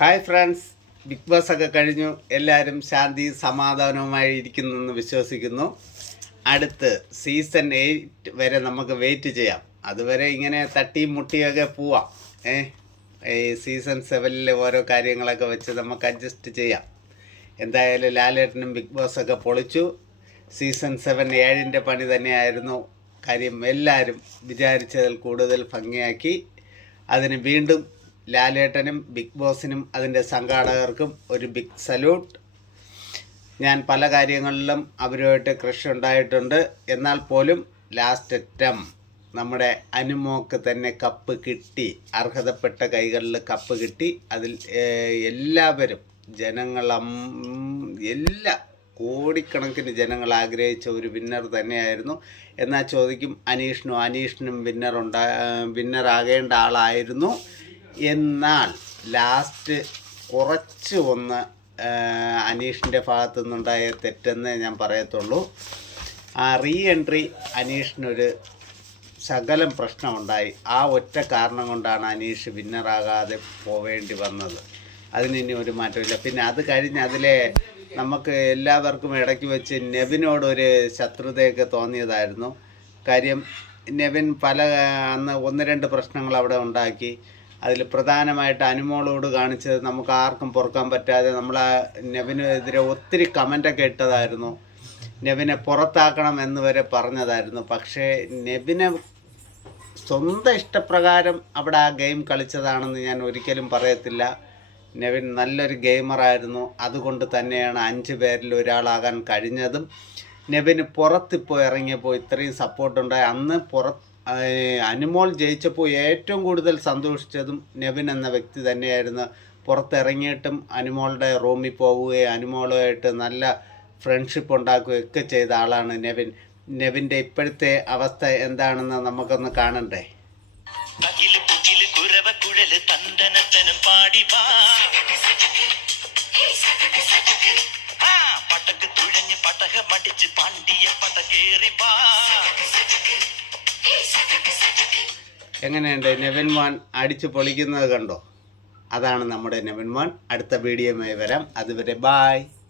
Hi friends big boss ഒക്കെ കഴിഞ്ഞു. എല്ലാവരും ശാന്തി സമാധാനവുമായി ഇരിക്കുന്നെന്ന് വിശ്വസിക്കുന്നു. അടുത്ത് സീസൺ എയ്റ്റ് വരെ നമുക്ക് വെയിറ്റ് ചെയ്യാം. അതുവരെ ഇങ്ങനെ തട്ടിയും മുട്ടിയൊക്കെ പോവാം. ഏ? ഈ സീസൺ സെവനിലെ ഓരോ കാര്യങ്ങളൊക്കെ വെച്ച് നമുക്ക് അഡ്ജസ്റ്റ് ചെയ്യാം. എന്തായാലും ലാലേട്ടനും ബിഗ് ബോസ് ഒക്കെ പൊളിച്ചു. സീസൺ സെവൻ ഏഴിന്റെ പണി തന്നെയായിരുന്നു. കാര്യം എല്ലാവരും വിചാരിച്ചതിൽ കൂടുതൽ ഭംഗിയാക്കി. അതിന് വീണ്ടും ലാലേട്ടനും ബിഗ് ബോസിനും അതിന്റെ സംഘാടകർക്കും ഒരു ബിഗ് സല്യൂട്ട് ഞാൻ പല കാര്യങ്ങളിലും അവരുമായിട്ട് കൃഷി ഉണ്ടായിട്ടുണ്ട്. എന്നാൽ പോലും ലാസ്റ്റ് അറ്റം നമ്മുടെ അനുമോക്ക് തന്നെ കപ്പ് കിട്ടി. അർഹതപ്പെട്ട കൈകളിൽ കപ്പ് കിട്ടി. അതിൽ എല്ലാവരും ജനങ്ങൾ എല്ലാ കോടിക്കണക്കിന് ജനങ്ങൾ ആഗ്രഹിച്ച ഒരു വിന്നർ തന്നെയായിരുന്നു. എന്നാൽ ചോദിക്കും അനീഷിനും അനീഷിനും വിന്നർ ഉണ്ടാ വിന്നറാകേണ്ട ആളായിരുന്നു. എന്നാൽ ലാസ്റ്റ് കുറച്ച് ഒന്ന് അനീഷിന്റെ ഭാഗത്തു നിന്നുണ്ടായ തെറ്റെന്ന് ഞാൻ പറയത്തുള്ളൂ. ആ റീ എൻട്രി അനീഷിനൊരു ശകലം പ്രശ്നമുണ്ടായി. ആ ഒറ്റ കാരണം കൊണ്ടാണ് അനീഷ് വിന്നറാകാതെ പോവേണ്ടി വന്നത്. അതിന് ഇനി ഒരു മാറ്റമില്ല പിന്നെ അത് കഴിഞ്ഞ് അതിലെ നമുക്ക് എല്ലാവർക്കും ഇടയ്ക്ക് വെച്ച് നെവിനോടൊരു ശത്രുതയൊക്കെ തോന്നിയതായിരുന്നു. കാര്യം നെവിൻ പല അന്ന് ഒന്ന് രണ്ട് പ്രശ്നങ്ങൾ അവിടെ ഉണ്ടാക്കി. അതിൽ പ്രധാനമായിട്ട് അനുമോളോട് കാണിച്ചത് നമുക്ക് ആർക്കും പുറക്കാൻ പറ്റാതെ നമ്മളെ നെവിനെതിരെ ഒത്തിരി കമന്റൊക്കെ ഇട്ടതായിരുന്നു. നെവിനെ പുറത്താക്കണം എന്ന് വരെ പറഞ്ഞതായിരുന്നു. പക്ഷേ നെവിനെ സ്വന്തം ഇഷ്ടപ്രകാരം അവിടെ ആ ഗെയിം കളിച്ചതാണെന്ന് ഞാൻ ഒരിക്കലും പറയത്തില്ല. നെവിൻ നല്ലൊരു ഗെയിമറായിരുന്നു അതുകൊണ്ട് തന്നെയാണ് അഞ്ച് പേരിൽ ഒരാളാകാൻ കഴിഞ്ഞതും. നെവിന് പുറത്തിപ്പോൾ ഇറങ്ങിയപ്പോൾ ഇത്രയും സപ്പോർട്ടുണ്ടായി അന്ന് പുറത്ത് അനുമോൾ ജയിച്ചപ്പോൾ ഏറ്റവും കൂടുതൽ സന്തോഷിച്ചതും നെവിൻ എന്ന വ്യക്തി തന്നെയായിരുന്നു. പുറത്തിറങ്ങിയിട്ടും അനുമോളുടെ റൂമിൽ പോവുകയും അനുമോളുമായിട്ട് നല്ല ഫ്രണ്ട്ഷിപ്പ് ഉണ്ടാക്കുകയും ഒക്കെ ചെയ്ത ആളാണ് നെവിൻ. നെവിന്റെ ഇപ്പോഴത്തെ അവസ്ഥ എന്താണെന്ന് നമുക്കൊന്ന് കാണണ്ടേ? പടക്ക് തുഴഞ്ഞ് പടക മടിച്ച് പാണ്ടിയ പട കേറി വാ. എങ്ങനെയുണ്ട്? നെവൻ മോൻ അടിച്ചു പൊളിക്കുന്നത് കണ്ടോ? അതാണ് നമ്മുടെ നെവൻ അടുത്ത വീഡിയോയുമായി വരാം. അതുവരെ ബായ്